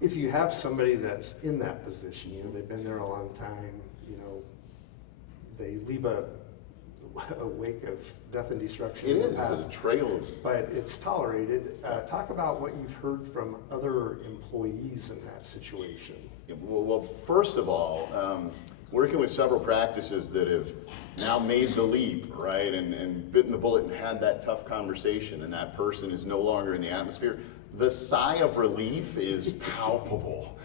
if you have somebody that's in that position, you know, they've been there a long time, you know, they leave a wake of death and destruction. It in the is past, a trail of. but it's tolerated. Talk about what you've heard from other employees in that situation. Well, first of all, working with several practices that have now made the leap, right, and bitten the bullet and had that tough conversation, and that person is no longer in the atmosphere, the sigh of relief is palpable.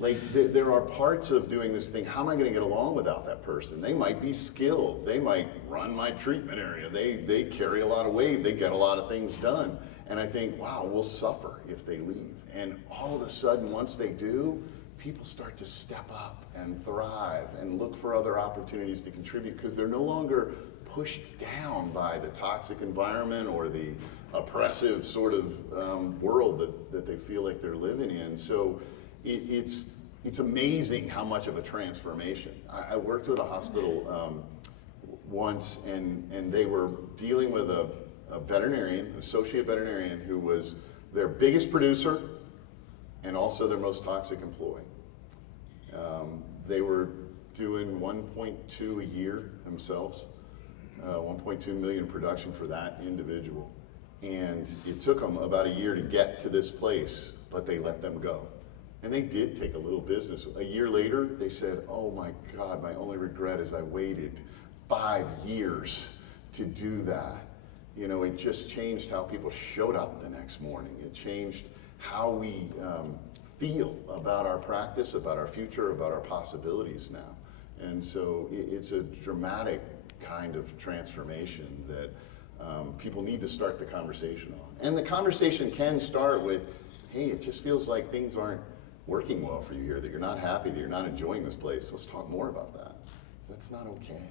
Like, there are parts of doing this thing, how am I going to get along without that person? They might be skilled, they might run my treatment area, they carry a lot of weight, they get a lot of things done. And I think, wow, we'll suffer if they leave. And all of a sudden, once they do, people start to step up and thrive and look for other opportunities to contribute because they're no longer pushed down by the toxic environment or the oppressive sort of world that they feel like they're living in. So it's amazing how much of a transformation. I worked with a hospital once, and they were dealing with a veterinarian, an associate veterinarian, who was their biggest producer and also their most toxic employee. They were doing 1.2 a year themselves, 1.2 million production for that individual. And it took them about a year to get to this place, but they let them go. And they did take a little business. A year later, they said, oh my God, my only regret is I waited 5 years to do that. You know, it just changed how people showed up the next morning. It changed how we feel about our practice, about our future, about our possibilities now. And so it's a dramatic kind of transformation that people need to start the conversation on. And the conversation can start with, hey, it just feels like things aren't working well for you here, that you're not happy, that you're not enjoying this place. Let's talk more about that. That's not okay.